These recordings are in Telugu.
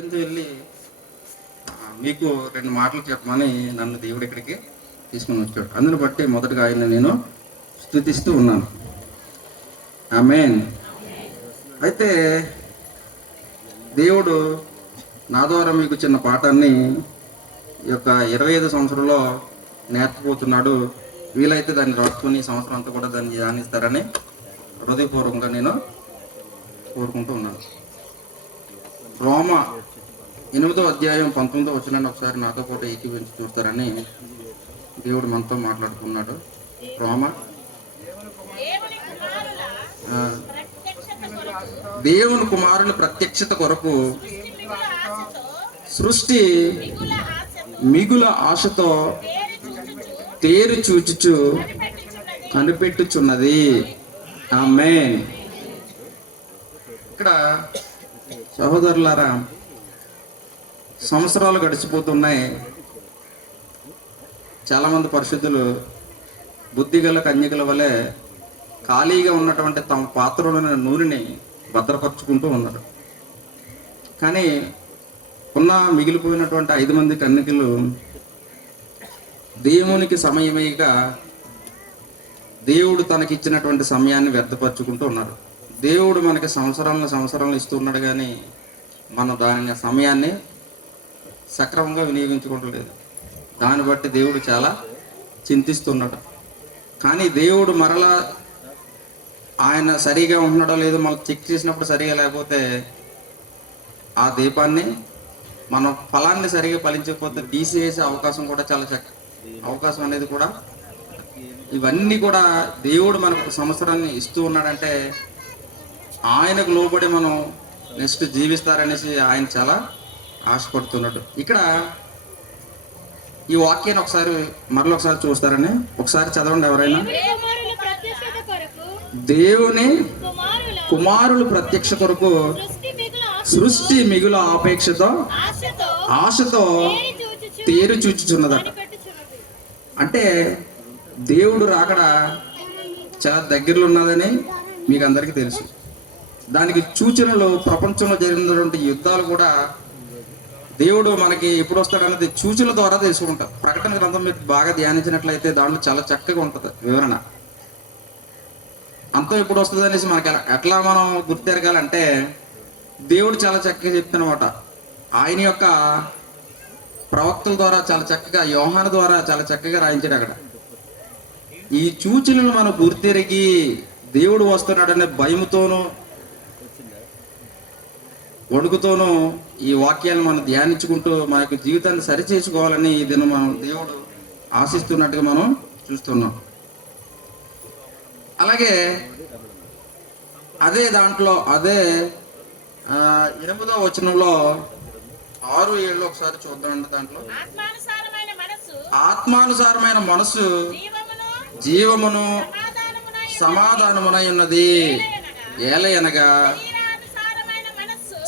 ఇటుంచి వెళ్ళి మీకు రెండు మాటలు చెప్పమని నన్ను దేవుడు ఇక్కడికి తీసుకుని వచ్చాడు. అందుని బట్టి మొదటగా ఆయన నేను స్థుతిస్తూ ఉన్నాను. ఆమెన్. అయితే దేవుడు నా ద్వారా మీకు చిన్న పాఠాన్ని ఈ యొక్క ఇరవై ఐదు సంవత్సరంలో నేర్చుకుపోతున్నాడు. వీలైతే దాన్ని రాసుకుని సంవత్సరం అంతా కూడా దాన్ని ధ్యానిస్తారని హృదయపూర్వకంగా నేను కోరుకుంటూ ఉన్నాను. రోమ ఎనిమిదో అధ్యాయం పంతొమ్మిదో వచ్చిన ఒకసారి నాతో పాటు ఏకీవించి చూస్తారని దేవుడు మనతో మాట్లాడుకున్నాడు. రోమ దేవుని కుమారుని ప్రత్యక్షత కొరకు సృష్టి మిగుల ఆశతో తేరు చూచుచు కనిపెట్టుచున్నది. ఆమె ఇక్కడ సహోదరులారా సంవత్సరాలు గడిచిపోతున్నాయి. చాలామంది పరిశుద్ధులు బుద్ధిగల కన్యకల వలె ఖాళీగా ఉన్నటువంటి తమ పాత్రలోని నూనెని భద్రపరుచుకుంటూ ఉన్నారు. కానీ ఉన్న మిగిలిపోయినటువంటి ఐదు మంది కన్యకలు దేవునికి సమయమేగా దేవుడు తనకిచ్చినటువంటి సమయాన్ని వ్యర్థపరుచుకుంటూ ఉన్నారు. దేవుడు మనకి సంవత్సరాలను సంవత్సరాలు ఇస్తున్నాడు కానీ మనం దాని సమయాన్ని సక్రమంగా వినియోగించుకోవట్లేదు దాన్ని బట్టి దేవుడు చాలా చింతిస్తున్నాడు కానీ దేవుడు మరలా ఆయన సరిగా ఉంటున్నాడో లేదో మనం చెక్ చేసినప్పుడు సరిగా లేకపోతే ఆ దీపాన్ని మనం ఫలాన్ని సరిగా ఫలించకపోతే తీసేసే అవకాశం కూడా చాలా చక్క అవకాశం అనేది కూడా ఇవన్నీ కూడా దేవుడు మనకు సంవత్సరాన్ని ఇస్తూ ఉన్నాడంటే ఆయనకు లోబడి మనం నెక్స్ట్ జీవిస్తారనేసి ఆయన చాలా ఆశపడుతున్నాడు ఇక్కడ ఈ వాక్యాన్ని ఒకసారి మరలా ఒకసారి చూస్తారని. ఒకసారి చదవండి ఎవరైనా. దేవుని కుమారుల ప్రత్యక్ష కొరకు సృష్టి మిగుల ఆపేక్షతో ఆశతో తేరి చూచుచు తేరు చూచుచున్నదట. అంటే దేవుడు రాకడ చాలా దగ్గరలో ఉన్నదని మీకు అందరికీ తెలుసు. దానికి సూచనలు ప్రపంచంలో జరిగినటువంటి యుద్ధాలు కూడా దేవుడు మనకి ఎప్పుడు వస్తాడన్నది సూచనల ద్వారా తెలుసుకుంటారు ప్రకటన గ్రంథం మీరు బాగా ధ్యానించినట్లయితే దాంట్లో చాలా చక్కగా ఉంటుంది వివరణ. అంతం ఎప్పుడు వస్తుంది అనేసి మనకి ఎలా- ఎట్లా మనం గుర్తెరగాలంటే దేవుడు చాలా చక్కగా చెప్తున్నమాట. ఆయన యొక్క ప్రవక్తల ద్వారా చాలా చక్కగా యోహాన ద్వారా చాలా చక్కగా రాయించాడు అక్కడ. ఈ సూచనలు మనం గుర్తెరిగి దేవుడు వస్తున్నాడనే భయముతోనూ వణుకుతోనూ ఈ వాక్యాలను మనం ధ్యానించుకుంటూ మన యొక్క జీవితాన్ని సరి చేసుకోవాలని ఈ దినం మనం దేవుడు ఆశిస్తున్నట్టుగా మనం చూస్తున్నాం. అలాగే అదే దాంట్లో అదే ఎనిమిదో వచనంలో ఆరు ఏళ్ళు ఒకసారి చూద్దాం దాంట్లో. ఆత్మానుసారమైన మనసు జీవమును సమాధానమునై ఉన్నది. ఏలయనగా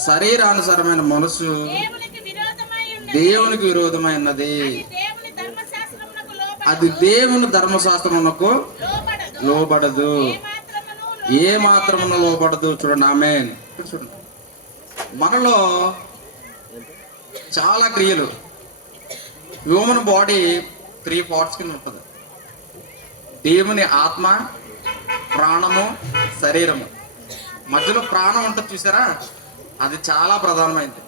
శరీరానుసారమైన మనసు దేవునికి విరోధమై ఉన్నది. దేవునికి విరోధమై ఉన్నది. దేవుని ధర్మశాస్త్రమునకు లోబడ అది దేవుని ధర్మశాస్త్రమునకు లోబడదు. ఏ మాత్రమును లోబడదు? చూడండి ఆమె చూడండి. మనలో చాలా క్రియలు. హ్యూమన్ బాడీ త్రీ పార్ట్స్ కింద ఉంటుంది. దేవుని ఆత్మ ప్రాణము శరీరము. మధ్యలో ప్రాణం ఉంటుంది చూసారా? అది చాలా ప్రధానమైనది